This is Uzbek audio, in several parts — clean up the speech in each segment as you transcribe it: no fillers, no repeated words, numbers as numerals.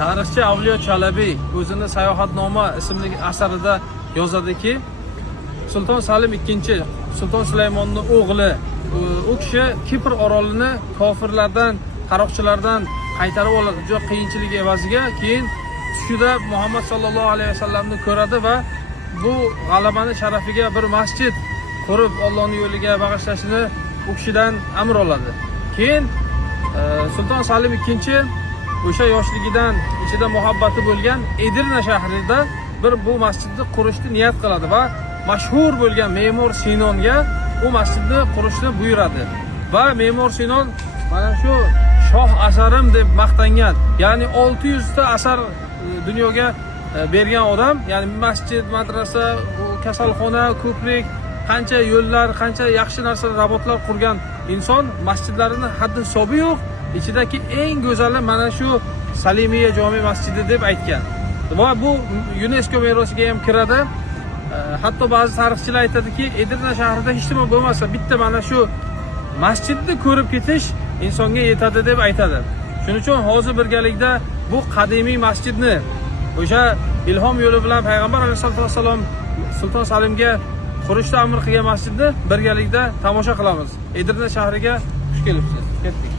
Tarixchi Avliyo Chalabiy o'zini Sayohatnoma ismli asarida yozadiki, Sulton Salim II, Sulton Sulaymonning o'g'li, u kishi Kipr orolini kofirlardan, qaroqchilardan qaytarib oladi, juda qiyinchilik evaziga. Keyin tushida Muhammad sallallohu alayhi vasallamni ko'radi va bu g'alabani sharafiga bir masjid qurib Allohning yo'liga bag'ishlashini u kishidan amr oladi. Keyin Sulton Salim II o'sha yoshligidan ichida muhabbati bo'lgan Edirna shahrida bu masjidni qurishni niyat qiladi va mashhur bo'lgan me'mor Sinonga u masjidni qurishni buyuradi. Va me'mor Sinon mana shu shoh asarim deb maqtangan, ya'ni 600 ta asar dunyoga bergan odam, ya'ni masjid, madrasa, kasalxona, ko'prik, qancha yo'llar, qancha yaxshi narsa, rabotlar qurgan inson masjidlarini haddi hisobi yo'q. İçideki en go'zali mana shu Salimiya jome masjidi deb aytgan. Va bu UNESCO merosiga ham kiradi. Hatto ba'zi tarixchilar aytadiki, Edirna shahrida hech nima bo'lmasa, bitta mana shu masjidni ko'rib ketish insonga yetadi deb aytadi. Shuning uchun hozir birgalikda bu qadimiy masjidni o'sha ilhom yo'li bilan payg'ambar alayhisolatu vassalom Sulton Salimga qurishni amr qilgan masjidni birgalikda tomosha qilamiz. Edirna shahriga xush kelibsiz. Ketdik.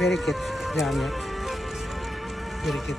Bereket, jamiyat. Bereket.